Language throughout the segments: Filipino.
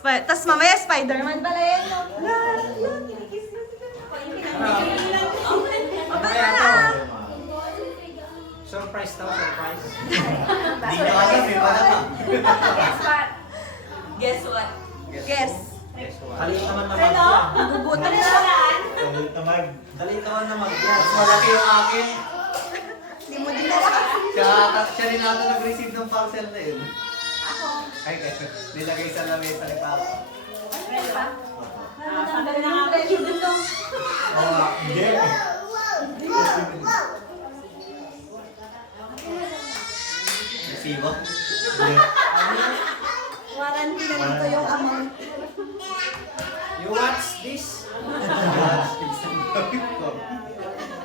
Tapos mamaya Spider-Man pala yan. No? Surprise daw, surprise. Hindi nyo alam eh, wala pa. Guess what? Guess. Guess what? Dali naman na Hello? mag-yan. Gugutom na. Dali naman na mag-yan. Mas malaki yung akin. Hindi mo din alam. Siya rin ata nag-receive ng parcel na yun. Ay, nilagay sa lamesa ni Papa. Sandali na nga ako. Oo, hindi. Resibo? Warranty na dito yung amount. You watch this?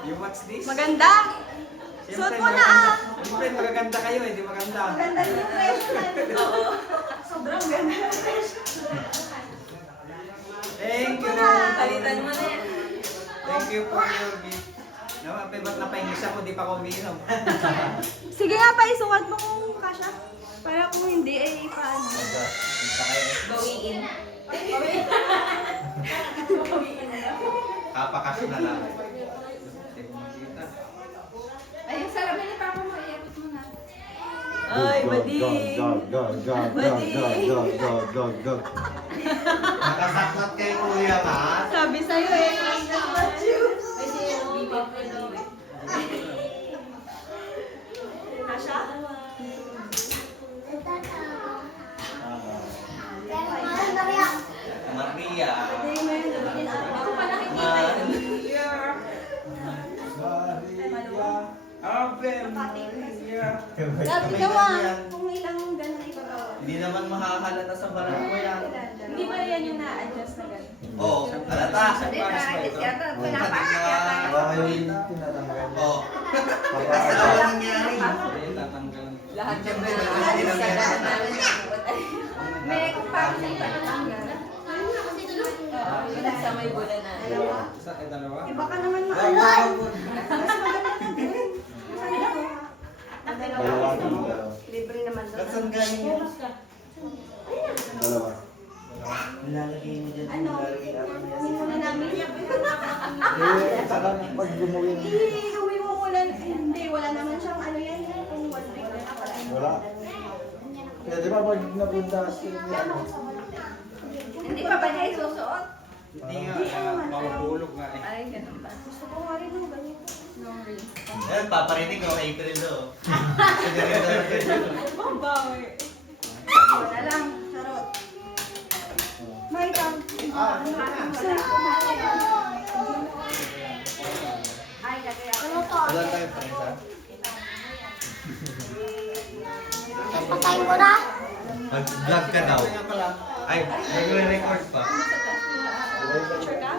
You watch this? Maganda. Suot mo na ah. Siyempre, magaganda kayo, hindi maganda. Maganda yung fresh na. Oo. Sobrang ganda. Thank you. Palitan mo na yan. Thank you for your gift. Naman, ba't napaingis ako, di pa ako umiinom. Sige nga pa, isuwat mo kung kasha. Para kung hindi, ay paano. Bawiin. Kapakas na lang. Hindi ko makita. Ay, yung salamin ni Papa mo, iabot mo na. Ay, badi. Nakasaklat kay Kuya ka? Sabi sa'yo eh, that's what you. Kasi yung bibig ko daw eh. Kasha? Maria. Ako pa nakikita Maria. Ave Maria. Dati ka kung ilang gano'n ipagawa. Hindi naman makakalata sa barang mo yan. Hindi ba yan yung na-adjust na gano'n? Oo, alata. Hindi, practice yata. Pinapasok yata. Oo. Kasi ako nangyari. Ayun, tatanggal. Lahat yung Siyempre, mga hindi lang yan. lahat namin. May kung paano sa iba natanggal. Yung sa may bulan na. Isa, dalawa. Iba ka naman maalala. Mas maganda na din. Libre naman doon. Ba't saan galing yun? Nilalagay mo dyan. Ano? Nilalagay natin yan. Muna namin. Saka pag gumuwin. Iuwi mo muna. Ay, hindi, wala naman siyang ano yan. Kung 1 week na Wala. Kaya di ba pag napunta si Hindi pa ba niya isusuot? Hindi nga, mabubulog nga eh. Ay, ganun ba? Gusto ko nga rin ng ganyan. No ring. Ayun, paparinig ko, April do. Sige rin daw. Babawi. Wala lang, charot. May tang. Ay, kaya ano to? Wala tayo pa rin sa? Patayin ko na. Mag-vlog ka daw. Ay, nag-record pa. Sure ka?